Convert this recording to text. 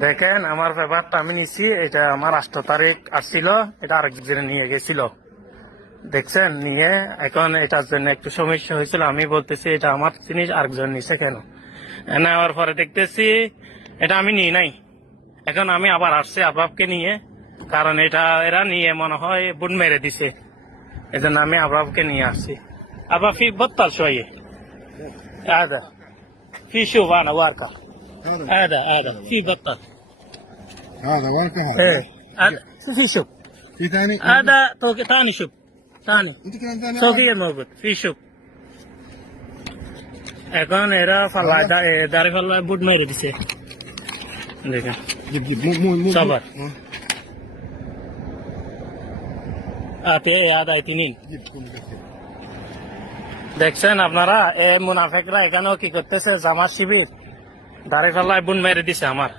দেখেন আমার পেপারটা আমি নিচ্ছি, এটা আমার 8 তারিখ আসছিল, এটা আরেকজনে নিয়ে গেছিল। দেখছেন নিয়ে, এখন এটার জন্য একটু সমস্যা হয়েছিল। আমি বলতেছি এটা আমার জিনিস, আরেকজন নিছে কেন? নেওয়ার পরে দেখতেছি এটা আমি নিই নাই। এখন আমি আবার আসছি আবরাবকে নিয়ে, কারণ এটা এরা নিয়ে মনে হয় বুট মেরে দিছে। এই জন্য আমি আবরাবকে নিয়ে আসছি। আবার ফি বত্তাল শোয়ে هذا في شوف انا واركه هذا في بطل هذا ورقة ايه هذا هذا في شوف في ثاني هذا ثاني شوف ثاني انت كلام ثاني فوقيه موجود في شوف এখন এরা ফাল্লা দাঁড়ি ফাল্লা বুট মেরে দিছে। দেখেন جيب جيب مو صبر هذا اثنين جيب كل كثير দেখছেন আপনারা, এ মুনাফেকরা এখানেও কি করতেছে, জামাত শিবির দাঁড়ি ফাল্লায় বুট মেরে দিছে আমার।